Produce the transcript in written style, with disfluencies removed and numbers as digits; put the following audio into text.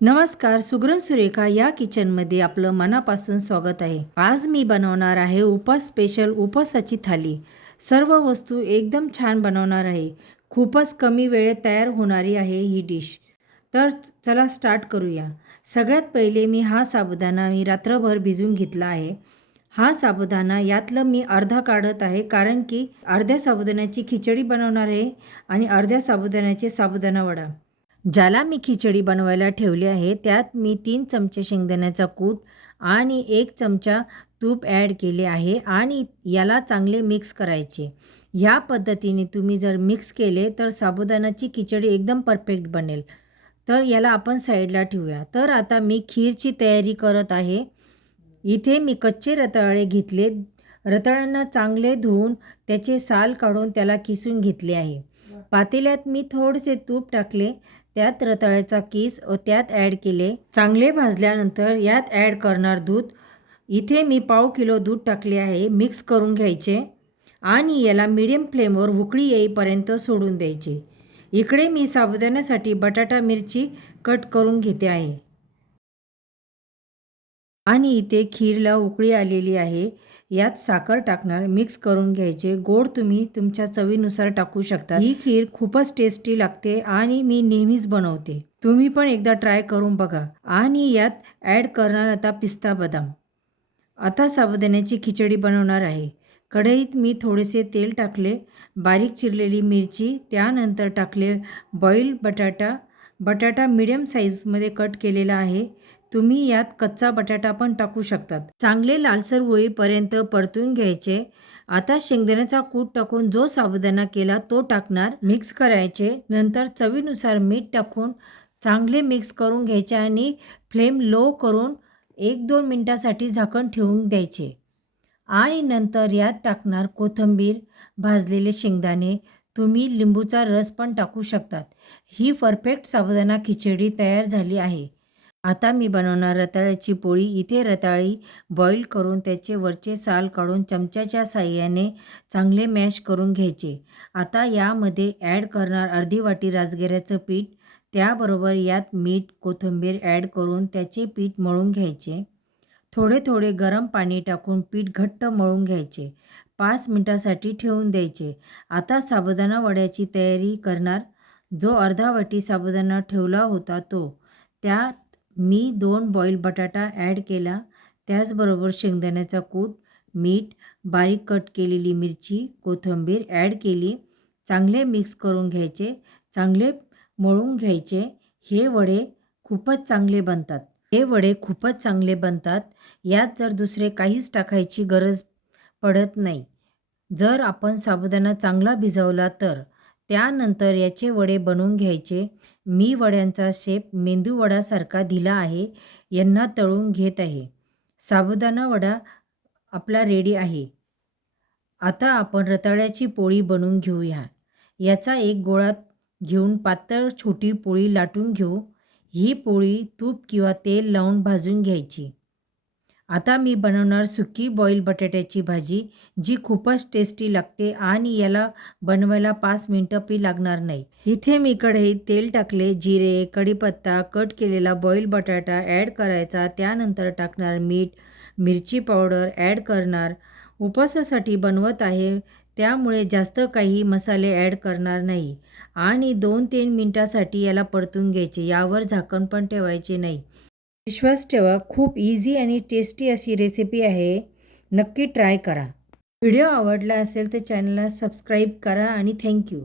नमस्कार, सुगरण सुरेखा या किचनमध्ये आपलं मनापासून स्वागत आहे। आज मी बनवणार आहे उपवास स्पेशल उपवासाची थाली। सर्व वस्तू एकदम छान बनवणार आहे। खूपच कमी वेळेत तयार होणारी आहे ही डिश। तर चला स्टार्ट करूया। सगळ्यात पहिले हा साबुदाणा रात्रभर भिजवून घेतला आहे। हा साबुदाणा यातलं मी अर्धा काढत आहे, कारण की अर्ध्या साबुदाण्याची खिचडी बनवणार आहे आणि अर्ध्या साबुदाण्याचे साबुदाणा वडा। ज्याला मी खिचडी बनवायला ठेवली आहे त्यात मी 3 चमचे शेंगदाण्याचा कूट आणि 1 चमचा तूप ॲड केले आहे आणि याला चांगले मिक्स करायचे। ह्या पद्धतीने तुम्ही जर मिक्स केले तर साबुदाण्याची खिचडी एकदम परफेक्ट बनेल। तर याला आपण साईडला ठेवूया। तर आता मी खीरची तयारी करत आहे। इथे मी कच्चे रताळे घेतले। रताळ्यांना चांगले धुवून त्याचे साल काढून त्याला किसून घेतले आहे। पातेल्यात मी थोडेसे तूप टाकले, त्यात रताळ्याचा किस त्यात ॲड केले। चांगले भाजल्यानंतर यात ॲड करणार दूध। इथे मी पाव किलो दूध टाकले आहे। मिक्स करून घ्यायचे आणि याला मीडियम फ्लेमवर उकळी येईपर्यंत सोडून द्यायचे। इकडे मी साबुदाण्यासाठी बटाटा मिरची कट करून घेते आहे आणि इथे खीरला उकळी आलेली आहे। यात साखर टाकणार, मिक्स करून घ्यायचे। गोड तुम्ही तुमच्या चवीनुसार टाकू शकता। ही खीर खूपच टेस्टी लागते आणि मी नेहमीच बनवते। तुम्ही पण एकदा ट्राय करून बघा। आणि यात ॲड करणार आता पिस्ता बदाम। आता साबुदाण्याची खिचडी बनवणार आहे। कढईत मी थोडेसे तेल टाकले, बारीक चिरलेली मिरची, त्यानंतर टाकले बॉईल बटाटा मीडियम साईजमध्ये कट केलेला आहे। तुम्ही यात कच्चा बटाटा पण टाकू शकतात। चांगले लालसर होईपर्यंत परतून घ्यायचे। आता शेंगदाण्याचा कूट टाकून जो साबुदाणा केला तो टाकणार, मिक्स करायचे। नंतर चवीनुसार मीठ टाकून चांगले मिक्स करून घ्यायचे आणि फ्लेम लो करून 1-2 मिनिटासाठी झाकण ठेवून द्यायचे। आणि नंतर यात टाकणार कोथिंबीर, भाजलेले शेंगदाणे, तुम्ही लिंबूचा रस पण टाकू शकतात। ही परफेक्ट साबुदाणा खिचडी तयार झाली आहे। आता मी बनवणार रताळ्याची पोळी। इथे रताळी बॉईल करून त्याचे वरचे साल काढून चमच्याच्या साहाय्याने चांगले मॅश करून घ्यायचे। आता यामध्ये ॲड करणार अर्धी वाटी राजगिऱ्याचं पीठ, त्याबरोबर यात मीठ, कोथिंबीर ॲड करून त्याचे पीठ मळून घ्यायचे। थोडे थोडे गरम पाणी टाकून पीठ घट्ट मळून घ्यायचे। 5 मिनिटासाठी ठेवून द्यायचे। आता साबुदाणा वड्याची तयारी करणार। जो अर्धा वाटी साबुदाणा ठेवला होता त्यात मी 2 बॉईल बटाटा ॲड केला, त्याचबरोबर शेंगदाण्याचा कूट, मीठ, बारीक कट केलेली मिरची, कोथिंबीर ॲड केली। चांगले मिक्स करून घ्यायचे, चांगले मळून घ्यायचे। हे वडे खूपच चांगले बनतात। यात जर दुसरे काहीच टाकायची गरज पडत नाही, जर आपण साबुदाणा चांगला भिजवला तर। त्यानंतर याचे वडे बनवून घ्यायचे। मी वड्यांचा शेप मेंदू वडासारखा दिला आहे। यांना तळून घेत आहे। साबुदाणा वडा आपला रेडी आहे। आता आपण रताळ्याची पोळी बनवून घेऊया। याचा एक गोळा घेऊन पातळ छोटी पोळी लाटून घेऊ। ही पोळी तूप किंवा तेल लावून भाजून घ्यायची। आता मी बनवणार सुकी बॉईल बटाट्याची भाजी, जी खूपच टेस्टी लागते आणि याला बनवायला 5 मिनिटं पण लागणार नाही। इथे मी कढईत तेल टाकले, जिरे, कढीपत्ता, कट केलेला बॉईल बटाटा ॲड करायचा, त्यानंतर टाकणार मीठ, मिरची पावडर ॲड करणार। उपवासासाठी बनवत आहे त्यामुळे जास्त काही मसाले ॲड करणार नाही आणि 2-3 मिनिटासाठी याला परतून घ्यायचे। यावर झाकण पण ठेवायचे नाही। विश्वास ठेवा, खूप इझी आणि टेस्टी अशी रेसिपी आहे। नक्की ट्राय करा। व्हिडिओ आवडला असेल तर चॅनलला सबस्क्राईब करा आणि थँक्यू।